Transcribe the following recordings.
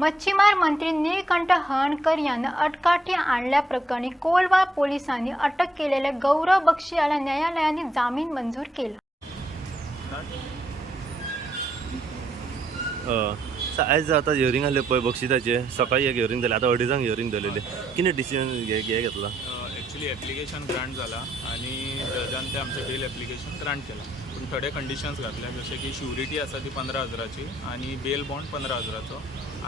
मच्छीमार मंत्री निळकंठ हणकर यांना अटकाठी आणल्याप्रकरणी कोलवा पोलिसांनी अटक केलेल्या गौरव बक्षी याला न्यायालयाने जामीन मंजूर केला. आयज आतां हियरींग आसलें पळय बक्षिसाचें सकाळीं एक हियरींग जालें आतां अडेजांक हियरींग जालेली कितें डिसिजन घेतला. एक्चुअली एप्लिकेशन ग्रांट जाला आनी जजान तें आमचें बेल एप्लिकेशन ग्रांट केलां पूण थोडे कंडिशन्स घातल्या जशें की श्युरिटी आसा ती 15,000ची आनी बेल बॉन्ड 15,000चो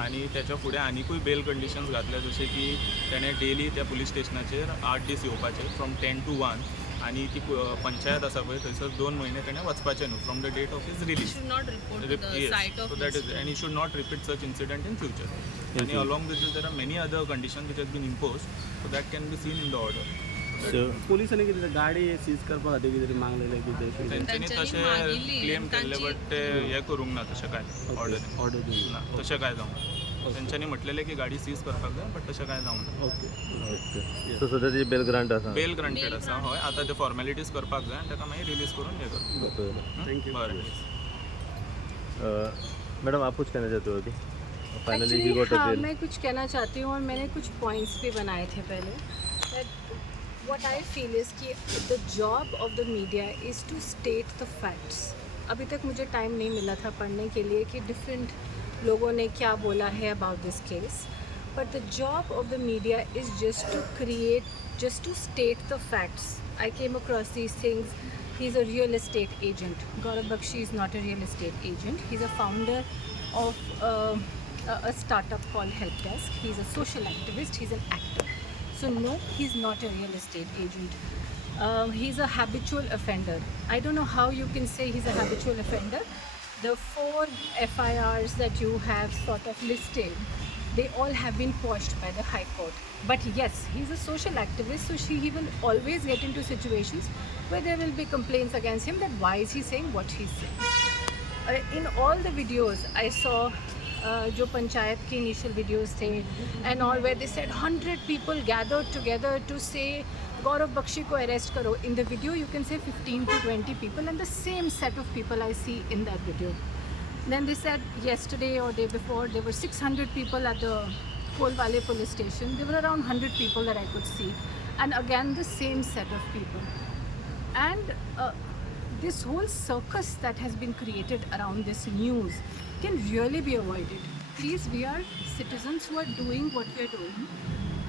आनी तेच्या फुडें आनिकूय बेल कंडिशन्स घातल्या जशें की तेणें डेली त्या पुलीस स्टेशनाचेर 8 दीस येवपाचें फ्रॉम 10 to 1 आनी ती पंचायत आसा पळय थंयसर 2 म्हयने तेणें वचपाचें न्हू from the date of his release. So that is and he should not repeat such incident in future आनी along with these there are many other condition which has been impose so that can be seen in the order. पोलिसांनी कितें गाडी seize करपा खातीर कितें मागलेलें कितें तेंच्यांनी तशें क्लेम केल्ले बट ते हे करूंक ना तशें काय ऑर्डर दिवंक ना तशें काय जावंक तेंच्यांनी म्हटलेलें की गाडी सीज करपाक जाय बट तशें काय जावंक ना. ओके सो सद्या बेल ग्रांट आसा. बेल ग्रांटेड आसा हय आतां ते फॉर्मेलिटीज करपाक जाय आनी ताका मागीर रिलीज करून हे करपाक. थँक्यू. बरें. मैडम आप कुछ कहना चाहते हो कि finally he Actually, got a हाँ, बेल. मैं कुछ कहना चाहती हूँ और मैंने कुछ पॉइंट्स भी बनाए थे पहले. व्हाट आई फील इज़ कि the job of the media is to state the facts. अभी तक मुझे टाइम नहीं मिला था पढ़ने के लिए कि डिफरेंट लोगों ने क्या बोला है about this case, but the job of the media is just to state the facts. I came across these things. He's a real estate agent. Gaurav Bakshi is not a real estate agent. He's a founder of a startup called Helpdesk. He's a social activist. He's an actor. So no, he's not a real estate agent. He's a habitual offender. I don't know how you can say he's a habitual offender. The 4 FIRs that you have sort of listed, they all have been quashed by the High Court. But yes, he's a social activist, so he will always get into situations where there will be complaints against him that why is he saying what he's saying. In all the videos I saw, जो पंचायत के initial videos थे and all where they said 100 people gathered together to say Gaurav Bakshi को arrest करो. In the video you can say 15 to 20 people and the same set of people I see in that video. Then they said yesterday or day before there were 600 people at the Kolwale police station. There were around 100 people that I could see, and again the same set of people. And this whole circus that has been created around this news can really be avoided. Please, we are citizens who are doing what we are doing,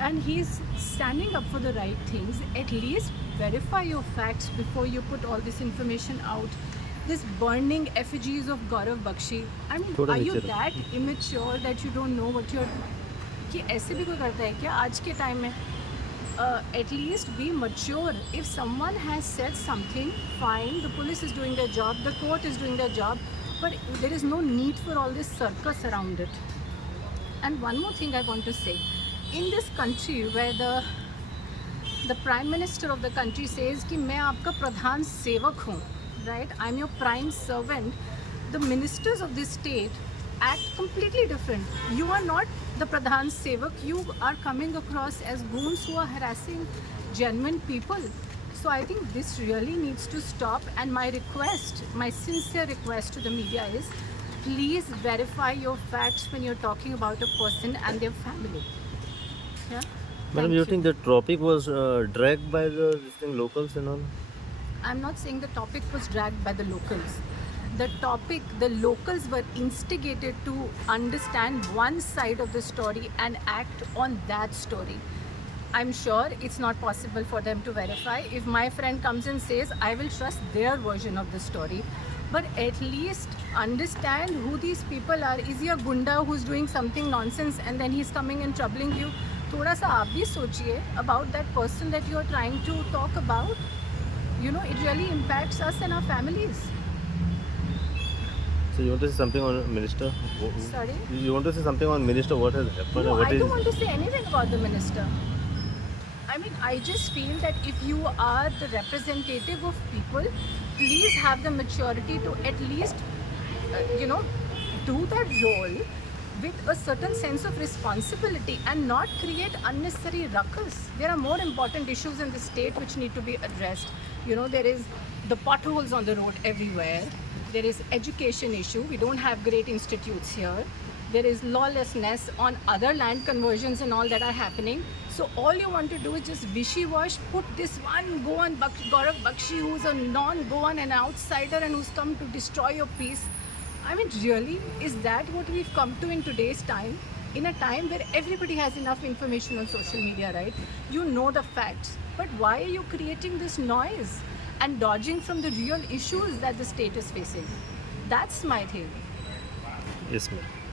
and he's standing up for the right things. At least verify your facts before you put all this information out. This burning effigies of Gaurav Bakshi. I mean, are you that immature that you don't know what you're? कि ऐसे भी कोई करता है क्या आज के time में? At least be mature. If someone has said something, fine. The police is doing their job. The court is doing their job. But there is no need for all this circus around it. And one more thing I want to say. In this country where the Prime Minister of the country says कि मैं आपका प्रधान सेवक हूँ, right? I'm your prime servant. The ministers of this state act completely different. You are not the Pradhan Sevak. You are coming across as goons who are harassing genuine people. So I think this really needs to stop. And my request, my sincere request to the media is, please verify your facts when you're talking about a person and their family. Yeah. Madam, you think the topic was dragged by the locals and all? I'm not saying the topic was dragged by the locals. The locals were instigated to understand one side of the story and act on that story. I'm sure it's not possible for them to verify. If my friend comes and says, I will trust their version of the story. But at least understand who these people are. Is he a gunda who's doing something nonsense and then he's coming and troubling you? थोड़ा सा आप भी सोचिए about that person that you are trying to talk about. You know, it really impacts us and our families. So you want to say something on minister? Sorry? You want to say something on minister? What has happened? No, What I is? don't want to say anything about the minister. I mean, I just feel that if you are the representative of people, please have the maturity to at least, do that role with a certain sense of responsibility and not create unnecessary ruckus. There are more important issues in the state which need to be addressed. You know, there is the potholes on the road everywhere. There is education issue. We don't have great institutes here. there is lawlessness on other land conversions and all that are happening. So all you want to do is just wishy-wash, put this one Goan Gaurav Bakshi, who's a non-Goan and outsider and who's come to destroy your peace. I mean, really, is that what we've come to in today's time? In a time where everybody has enough information on social media, right? You know the facts. But why are you creating this noise and dodging from the real issues that the state is facing? That's my theory. Yes madam